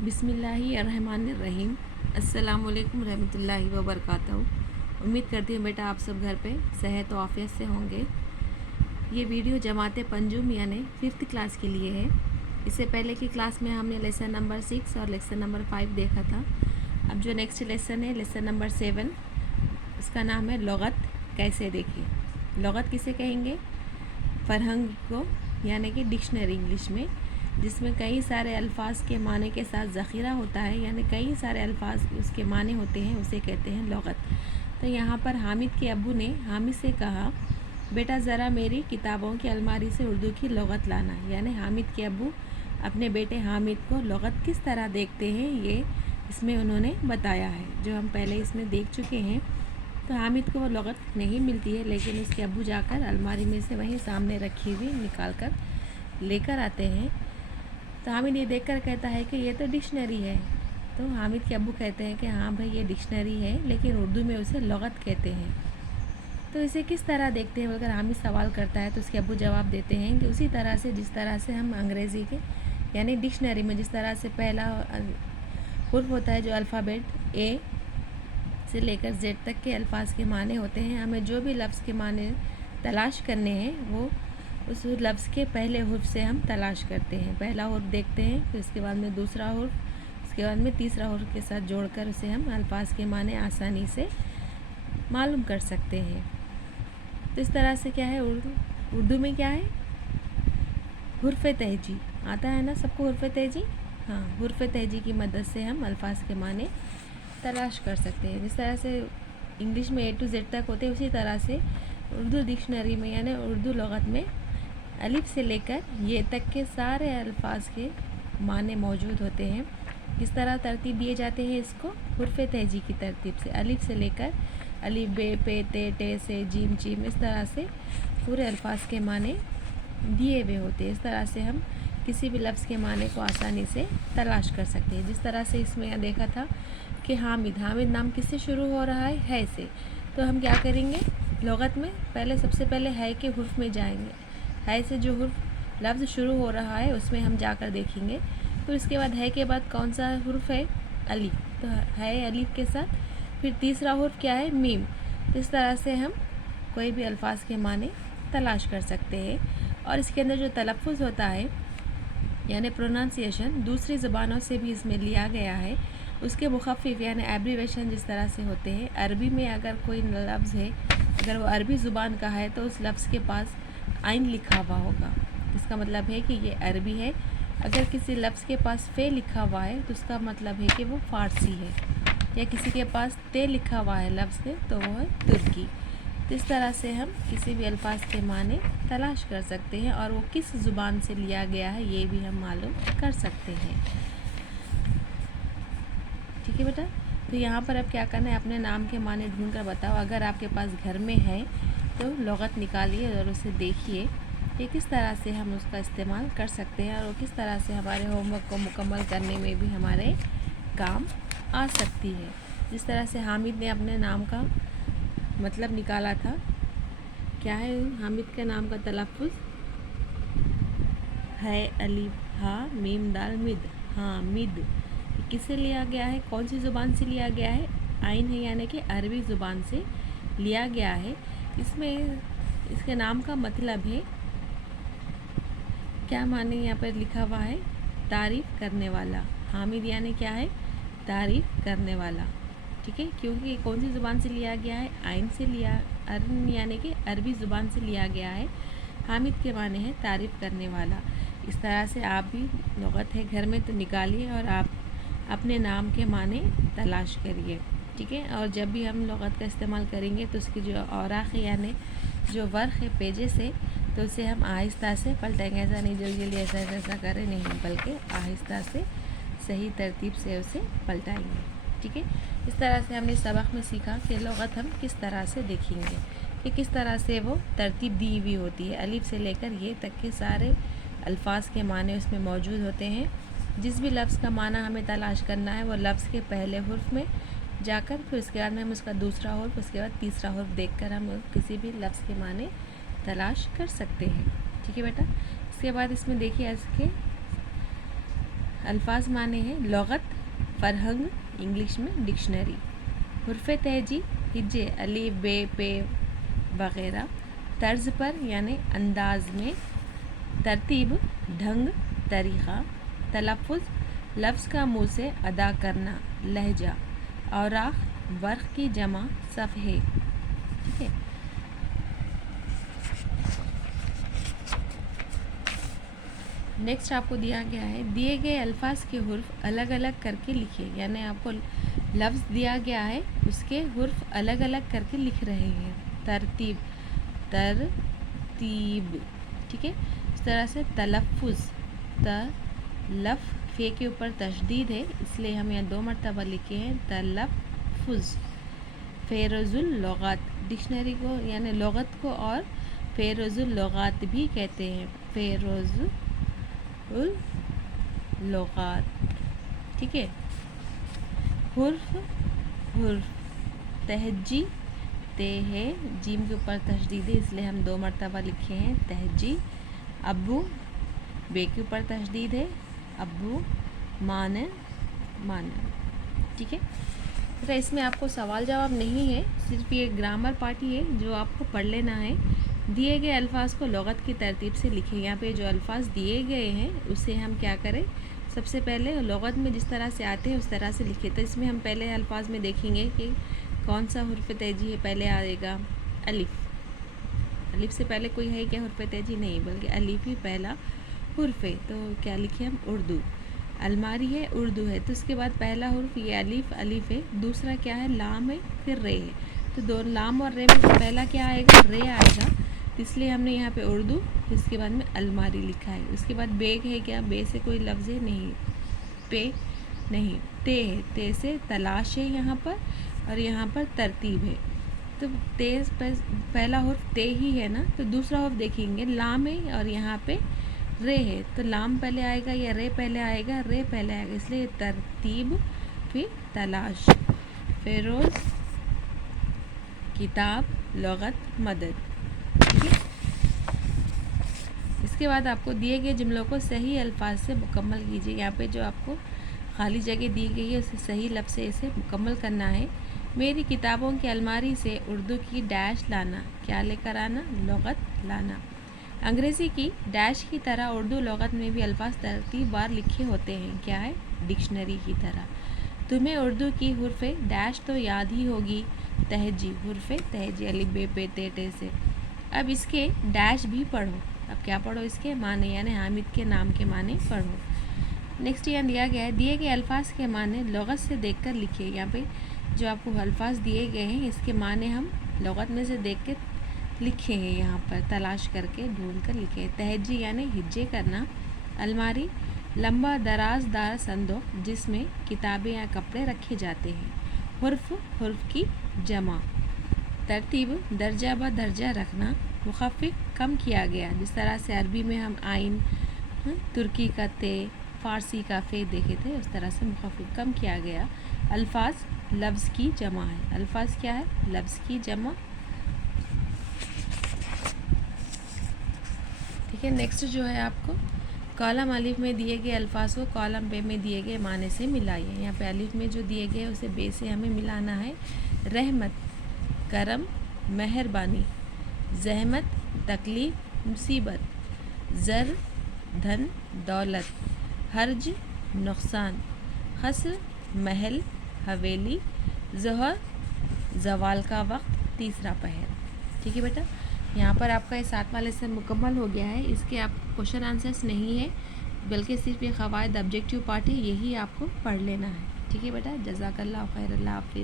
बिस्मिल्लाहिर्रहमानिर्रहीम। अस्सलाम वालेकुम रहमतुल्लाहि व बरकातहू। उम्मीद करती हूँ बेटा आप सब घर पे सेहत और आफियत से होंगे। ये वीडियो जमात पंजुम यानी 5th क्लास के लिए है। इससे पहले की क्लास में हमने लेसन नंबर 6 और लेसन नंबर 5 देखा था। अब जो नेक्स्ट लेसन है लेसन नंबर 7, उसका नाम है लुगत कैसे देखें। लुगत किसे कहेंगे? फरहंग को, यानी कि डिक्शनरी इंग्लिश में, जिसमें कई सारे अल्फाज के माने के साथ ज़ख़ीरा होता है, यानी कई सारे अल्फाज उसके माने होते हैं, उसे कहते हैं लुगत। तो यहाँ पर हामिद के अब्बू ने हामिद से कहा, बेटा ज़रा मेरी किताबों की अलमारी से उर्दू की लुगत लाना। यानी हामिद के अब्बू अपने बेटे हामिद को लुगत किस तरह देखते हैं ये इसमें उन्होंने बताया है, जो हम पहले इसमें देख चुके हैं। तो हामिद को वो लुगत नहीं मिलती है, लेकिन उसके अब्बू जाकर अलमारी में से वहीं सामने रखी हुई निकाल कर लेकर आते हैं। तो हामिद ये देखकर कहता है कि ये तो डिक्शनरी है। तो हामिद के अब्बू कहते हैं कि हाँ भाई ये डिक्शनरी है, लेकिन उर्दू में उसे लुगत कहते हैं। तो इसे किस तरह देखते हैं अगर हामिद सवाल करता है, तो उसके अब्बू जवाब देते हैं कि उसी तरह से जिस तरह से हम अंग्रेज़ी के यानी डिक्शनरी में जिस तरह से पहला हुर्फ होता है, जो अल्फ़ाबेट ए से लेकर जेड तक के अल्फाज के माने होते हैं, हमें जो भी लफ्ज़ के माने तलाश करने हैं वो उस लफ्ज़ के पहले हुर्फ से हम तलाश करते हैं। पहला हुर्फ देखते हैं, फिर उसके बाद में दूसरा हुर्फ, उसके बाद में तीसरा हुर्फ के साथ जोड़कर उसे हम अल्फाज के माने आसानी से मालूम कर सकते हैं। तो इस तरह से क्या है, उर्दू में क्या है, हुर्फ तहजी आता है ना सबको, हुर्फ तहजी। हाँ, हुर्फ तहजी की मदद से हम अल्फाज के माने तलाश कर सकते हैं। जिस तरह से इंग्लिश में A to Z तक होते हैं, उसी तरह से उर्दू डिक्शनरी में यानी उर्दू लुगत में अलिफ से लेकर ये तक के सारे अल्फाज के माने मौजूद होते हैं। किस तरह तरतीब दिए जाते हैं इसको? हुर्फ तहजी की तरतीब से, अलिफ से लेकर अलिफ बे पे ते टे से जीम चीम, इस तरह से पूरे अल्फाज के माने दिए हुए होते हैं। इस तरह से हम किसी भी लफ्ज़ के माने को आसानी से तलाश कर सकते हैं। जिस तरह से इसमें देखा था कि हामिद नाम किससे शुरू हो रहा है से। तो हम क्या करेंगे, लुगत में पहले सबसे पहले है के हुर्फ में जाएंगे। है से जो हुर्फ लफ्ज़ शुरू हो रहा है उसमें हम जाकर देखेंगे। फिर उसके बाद है के बाद कौन सा हुर्फ है? अलिफ। तो है अलिफ के साथ फिर तीसरा हुर्फ क्या है? मीम। इस तरह से हम कोई भी अल्फाज के माने तलाश कर सकते हैं। और इसके अंदर जो तलफ़ुज़ होता है यानी प्रोनाउंसिएशन दूसरी ज़बानों से भी इसमें लिया गया है। उसके मुख़फ़्फ़िफ़ यानी एब्रीवेशन जिस तरह से होते हैं, अरबी में अगर कोई लफ्ज़ है, अगर वो अरबी ज़ुबान का है तो उस लफ्ज़ के पास आइन लिखा हुआ होगा, इसका मतलब है कि ये अरबी है। अगर किसी लफ्ज़ के पास फ़े लिखा हुआ है तो उसका मतलब है कि वो फ़ारसी है। या किसी के पास ते लिखा हुआ है लफ्ज़ में तो वो है तुर्की। तो इस तरह से हम किसी भी अल्फाज के माने तलाश कर सकते हैं और वो किस ज़ुबान से लिया गया है ये भी हम मालूम कर सकते हैं। ठीक है बेटा। तो यहाँ पर अब क्या करना है, अपने नाम के माने ढूंढ कर बताओ। अगर आपके पास घर में है तो लुगत निकालिए और उसे देखिए कि किस तरह से हम उसका इस्तेमाल कर सकते हैं और वो किस तरह से हमारे होमवर्क को मुकम्मल करने में भी हमारे काम आ सकती है। जिस तरह से हामिद ने अपने नाम का मतलब निकाला था, क्या है हामिद के नाम का तलफ़ुज़? है अलिफ हा मीम दाल मिद, हाँ मिद। किससे लिया गया है, कौन सी ज़ुबान से लिया गया है? आइन है, यानी कि अरबी ज़ुबान से लिया गया है। इसमें इसके नाम का मतलब है, क्या माने यहाँ पर लिखा हुआ है? तारीफ़ करने वाला। हामिद यानी क्या है? तारीफ़ करने वाला। ठीक है, क्योंकि कौन सी ज़ुबान से लिया गया है? आइन से लिया, अरन यानी कि अरबी ज़ुबान से लिया गया है। हामिद के माने हैं तारीफ़ करने वाला। इस तरह से आप भी लुगत है घर में तो निकालिए और आप अपने नाम के माने तलाश करिए। ठीक है, और जब भी हम लुगत का इस्तेमाल करेंगे तो उसकी जो औराक़ है यानी जो वर्क है पेजेस है, तो उसे हम आहिस्ता से पलटेंगे। ऐसा नहीं जल्दी जल्दी ऐसा करें, नहीं, बल्कि आहिस्ता से सही तरतीब से उसे पलटाएंगे। ठीक है, इस तरह से हमने सबक में सीखा कि लुगत हम किस तरह से देखेंगे, कि किस तरह से वो तरतीब दी हुई होती है। अलिफ से लेकर ये तक के सारे अल्फाज के माने उसमें मौजूद होते हैं। जिस भी लफ्ज़ का माना हमें तलाश करना है वो लफ्ज़ के पहले हुर्फ में जाकर फिर उसके बाद में हम उसका दूसरा हुर्फ, उसके बाद तीसरा हुर्फ देखकर हम किसी भी लफ्ज़ के माने तलाश कर सकते हैं। ठीक है बेटा। इसके बाद इसमें देखिए इसके الفاظ معنی ہیں لغت، فرہنگ، انگلش میں ڈکشنری. حرف تہجی ہجے الف بے پے وغیرہ. طرز پر یعنی انداز میں. ترتیب ڈھنگ، طریقہ. تلفظ لفظ کا منہ سے ادا کرنا، لہجہ. اوراق ورق کی جمع صفحے. ٹھیک ہے. نیکسٹ آپ کو دیا گیا ہے دیے گئے الفاظ کے حرف الگ الگ کر کے لکھے. یعنی آپ کو لفظ دیا گیا ہے اس کے حرف الگ الگ کر کے لکھ رہے ہیں. ترتیب ترتیب. ٹھیک ہے. اس طرح سے تلفظ تلف فے کے اوپر تشدید ہے اس لیے ہم یہاں 2 مرتبہ لکھے ہیں تلفظ. فہرست اللغات ڈکشنری کو یعنی لغت کو اور فہرست اللغات بھی کہتے ہیں. فہرست اللغات. ٹھیک ہے. حرف تہجی تے ہے جیم کے اوپر تشدید ہے اس لیے ہم 2 مرتبہ لکھے ہیں تہجی. ابو بے کے اوپر تشدید ہے ابو. مانے. ٹھیک ہے. تو اس میں آپ کو سوال جواب نہیں ہے، صرف یہ گرامر پارٹ ہی ہے جو آپ کو پڑھ لینا ہے. دیے گئے الفاظ کو لغت کی ترتیب سے لکھیں. یہاں پہ جو الفاظ دیے گئے ہیں اسے ہم کیا کریں، سب سے پہلے لغت میں جس طرح سے آتے ہیں اس طرح سے لکھیں. تو اس میں ہم پہلے الفاظ میں دیکھیں گے کہ کون سا حرف تہجی ہے. پہلے آئے گا الف. الف سے پہلے کوئی ہے کیا حرف تہجی؟ نہیں، بلکہ الف ہی پہلا حرف ہے. تو کیا لکھیں ہم؟ اردو. الماری ہے اردو ہے تو اس کے بعد پہلا حرف یہ الف ہے. دوسرا کیا ہے؟ لام ہے، پھر رے ہے. تو دو لام اور رے میں سے پہلا کیا آئے گا؟ رے آئے گا. اس لیے ہم نے یہاں پہ اردو، اس کے بعد میں الماری لکھا ہے. اس کے بعد بیگ ہے کیا؟ بے سے کوئی لفظ ہے؟ نہیں. پے نہیں. تے ہے، تے سے تلاش ہے یہاں پر، اور یہاں پر ترتیب ہے. تو تیز پہلا حرف تے ہی ہے نا، تو دوسرا حرف دیکھیں گے لام ہے اور یہاں پہ رے ہے. تو لام پہلے آئے گا یا رے پہلے آئے گا؟ رے پہلے آئے گا. اس لیے ترتیب پھر تلاش. فیروز کتاب لغت مدد. اس کے بعد آپ کو دیے گئے جملوں کو صحیح الفاظ سے مکمل کیجیے. یہاں پہ جو آپ کو خالی جگہ دی گئی ہے اسے صحیح لفظ سے اسے مکمل کرنا ہے. میری کتابوں کی الماری سے اردو کی ڈیش لانا. کیا لے کر آنا؟ لغت لانا. انگریزی کی ڈیش کی طرح اردو لغت میں بھی الفاظ ترتیب وار لکھے ہوتے ہیں. کیا ہے؟ ڈکشنری کی طرح. تمہیں اردو کی حرف ڈیش تو یاد ہی ہوگی. تہجی حرف تہجی الف بے پے تے ٹے سے. اب اس کے ڈیش بھی پڑھو. اب کیا پڑھو؟ اس کے معنی یعنی حامد کے نام کے معنی پڑھو. نیکسٹ یہاں دیا گیا ہے دیے گئے الفاظ کے معنی لغت سے دیکھ کر لکھے. یہاں پہ جو آپ کو الفاظ دیے گئے ہیں اس کے معنی ہم لغت میں سے دیکھ کے لکھے ہیں. یہاں پر تلاش کر کے ڈھونڈ کر لکھے. تہجی یعنی ہجے کرنا. الماری لمبا دراز دار صندوق جس میں کتابیں یا کپڑے رکھے جاتے ہیں. حرف کی جمع. ترتیب درجہ بہ درجہ رکھنا. مخفف کم کیا گیا جس طرح سے عربی میں ہم آئین، ترکی کا تے، فارسی کا فے دیکھے تھے اس طرح سے مخفف کم کیا گیا. الفاظ لفظ کی جمع ہے. الفاظ کیا ہے؟ لفظ کی جمع. ٹھیک ہے. نیکسٹ جو ہے آپ کو کالم الف میں دیے گئے الفاظ کو کالم بے میں دیے گئے معنی سے ملائیے. یہاں پہ الف میں جو دیے گئے اسے بے سے ہمیں ملانا ہے. رحمت، کرم، مہربانی. زحمت، تکلیف، مصیبت. زر، دھن، دولت. حرج، نقصان. قصر، محل، حویلی. ظہر، زوال کا وقت، تیسرا پہر. ٹھیک ہے بیٹا. یہاں پر آپ کا یہ 7واں لیسن مکمل ہو گیا ہے. اس کے آپ کوشچن آنسرس نہیں ہے بلکہ صرف یہ قواعد آبجیکٹیو پارٹ ہے، یہی آپ کو پڑھ لینا ہے. ٹھیک ہے بیٹا. جزاک اللہ خیر. اللہ حافظ.